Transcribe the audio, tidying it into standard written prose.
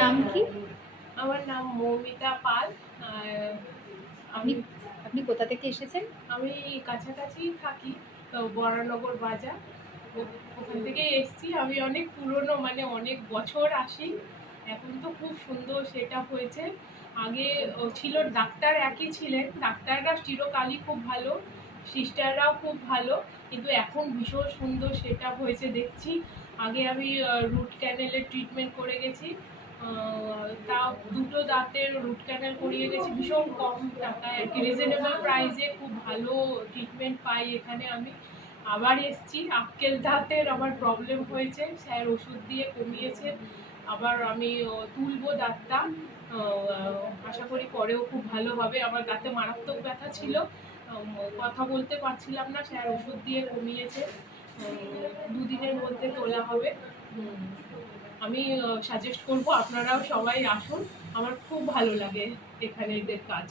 নাম কি? আমার নাম মৌমিতা পাল। আর আপনি আমি আপনি কোথা থেকে এসেছেন? আমি কাছাকাছি থাকি, তো বরানগর বাজার, ওখান থেকেই এসছি। আমি অনেক পুরনো, মানে অনেক বছর আসি। এখন তো খুব সুন্দর সেট আপ হয়েছে। আগে ছিল ডাক্তার, একই ছিলেন ডাক্তাররা, চিরকালই খুব ভালো, সিস্টাররাও খুব ভালো, কিন্তু এখন ভীষণ সুন্দর সেট আপ হয়েছে দেখছি। আগে আমি রুট ক্যানেলের ট্রিটমেন্ট করে গেছি, তাও দুটো দাঁতের রুট ক্যানেল করিয়ে গেছি ভীষণ কম টাকায় আর কি, রিজনেবল প্রাইসে খুব ভালো ট্রিটমেন্ট পাই এখানে। আমি আবার এসছি, আক্কেল দাঁতের আমার প্রবলেম হয়েছে, স্যার ওষুধ দিয়ে কমিয়েছে। আবার আমি তুলবো দাঁতটা, আশা করি পরেও খুব ভালো হবে। আমার দাঁতে মারাত্মক ব্যথা ছিল, কথা বলতে পারছিলাম না, স্যার ওষুধ দিয়ে কমিয়েছে। দুদিনের মধ্যে তোলা হবে। আমি সাজেস্ট করবো আপনারাও সবাই আসুন, আমার খুব ভালো লাগে এখানে এদের কাজ।